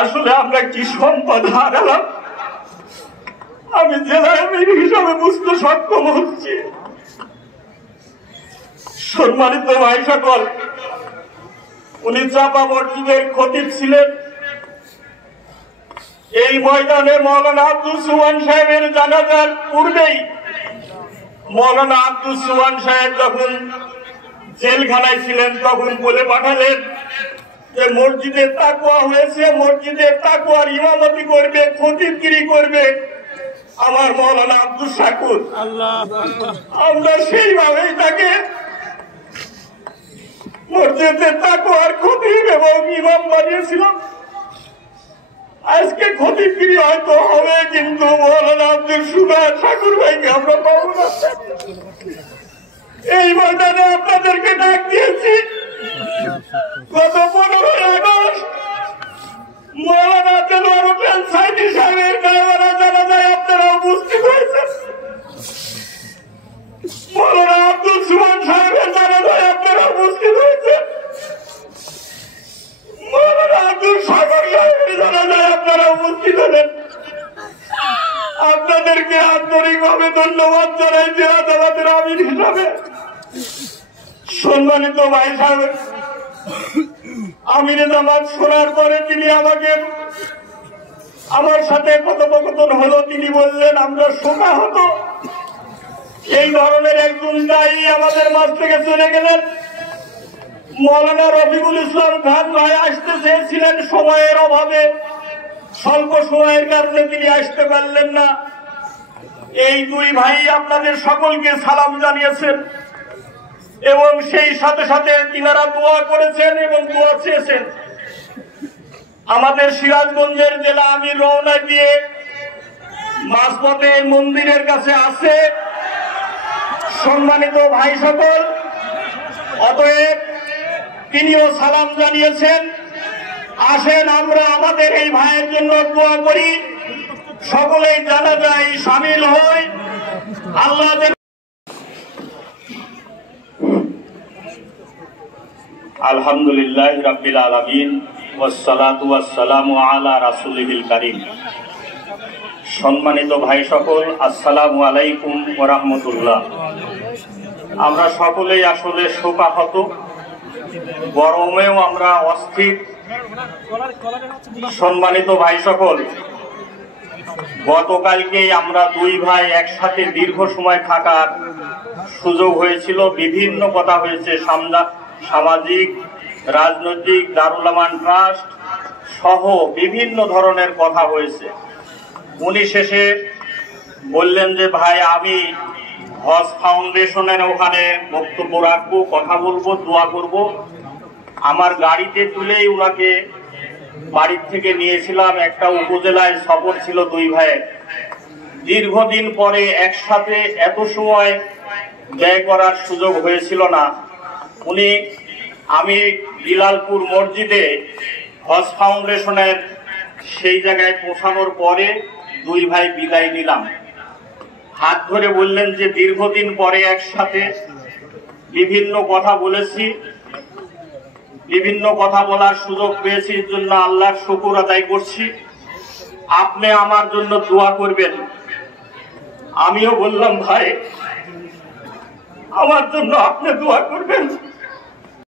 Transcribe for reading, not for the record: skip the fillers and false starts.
আসলে আমরা কি সম্পদ হারালাম আমি জেলা আমির হিসাবে বুঝতে সক্ষম হচ্ছি। সম্মানিত ভাই সকল, উনি চাপা মসজিদের খতিব ছিলেন। এই ময়দানে মৌলানা আব্দুল সুবহান সাহেবের জানাজার পূর্বেই মৌলানা আব্দুল সুবহান সাহেব যখন জেলখানায় ছিলেন তখন বলে পাঠালেন যে মসজিদের তাকওয়া হয়েছে, মসজিদের তাকওয়ার ইমামতি করবে, খতিবগিরি করবে আমার মৌলানা আব্দুল শাকুর। আমরা সেইভাবেই তাকে মসজিদের তাকওয়ার খতিব এবং ইমাম বানিয়েছিলাম। আজকে খতিবগিরি হয়তো হবে, কিন্তু মৌলানা আব্দুল শাকুর ভাইকে আমরা পাবো না। এই ময়দানে আপনাদেরকে ডাক দিয়েছি। গত 15 আগস্ট মৌলানা দেলোয়ার হোসেন সাইদি সাহেবের গাওয়ারা জানাজায় আপনারা উপস্থিত হয়েছেন। মৌলানা আব্দুল সুবহান সাহেবের জানাজায় আপনারা উপস্থিত হয়েছেন। মৌলানা আব্দুল শাকুর সাহেবের জানাজায় আপনারা উপস্থিত হলেন। আপনাদেরকে আন্তরিকভাবে ধন্যবাদ জানাই জেলা জামাতের আমির হিসাবে। সম্মানিত ভাই সাহেব, আমিরে জামাত শোনার পরে তিনি আমার সাথে কথোপকথন হলো। তিনি বললেন আমরা শোকাহত, এই ধরনের একজন দায়ী আমাদের মাঝ থেকে চলে গেলেন। মৌলানা রফিকুল ইসলাম খান ভাই আসতে চেয়েছিলেন, সময়ের অভাবে স্বল্প সময়ের কারণে তিনি আসতে পারলেন না। এই দুই ভাই আপনাদের সকলকে সালাম জানিয়েছেন এবং সেই সাথে সাথে তিনারা দোয়া করেছেন এবং দোয়া চেয়েছেন। আমাদের সিরাজগঞ্জের জেলা আমির রওনা দিয়ে মাঝপথে মন্দিরের কাছে আছে। সম্মানিত ভাই সকল, অতএব তিনিও সালাম জানিয়েছেন। আসেন আমরা আমাদের এই ভাইয়ের জন্য দোয়া করি, সকলেই জানাজায় শামিল হই। আল্লাহ আলহামদুলিল্লাহ রাব্বিল আলামিন ওয়াসসালাতু ওয়াসসালামু আলা রাসূলিল কারীম। সম্মানিত ভাই সকল, আসসালামু আলাইকুম ওয়া রাহমাতুল্লাহ। আমরা সকলেই আসলে শোকাহত, গরমেও আমরা অস্থির। সম্মানিত ভাই সকল, গতকালকেই আমরা দুই ভাই একসাথে দীর্ঘ সময় থাকার সুযোগ হয়েছিল। বিভিন্ন কথা হয়েছে, সামাজিক, রাজনৈতিক, দারুল আমান ট্রাস্ট সহ বিভিন্ন ধরনের কথা হয়েছে। উনি শেষে বললেন যে ভাই আমি হজ ফাউন্ডেশনের ওখানে বক্তব্য রাখবো, কথা বলবো, দোয়া করব। আমার গাড়িতে তুলেই উনাকে বাড়ির থেকে নিয়েছিলাম। একটা উপজেলায় সফর ছিল দুই ভাইয়ের। দীর্ঘদিন পরে একসাথে এত সময় ব্যয় করার সুযোগ হয়েছিল না। আমি বিলালপুর মসজিদে হজ ফাউন্ডেশনের সেই জায়গায় পৌঁছানোর পরে দুই ভাই বিদায় নিলাম। হাত ধরে বললেন যে দীর্ঘদিন পরে একসাথে বিভিন্ন কথা বলেছি, বিভিন্ন কথা বলার সুযোগ পেয়েছি, এর জন্য আল্লাহর শুকর আদায় করছি। আপনি আমার জন্য দোয়া করবেন। আমিও বললাম ভাই আমার জন্য আপনি দোয়া করবেন।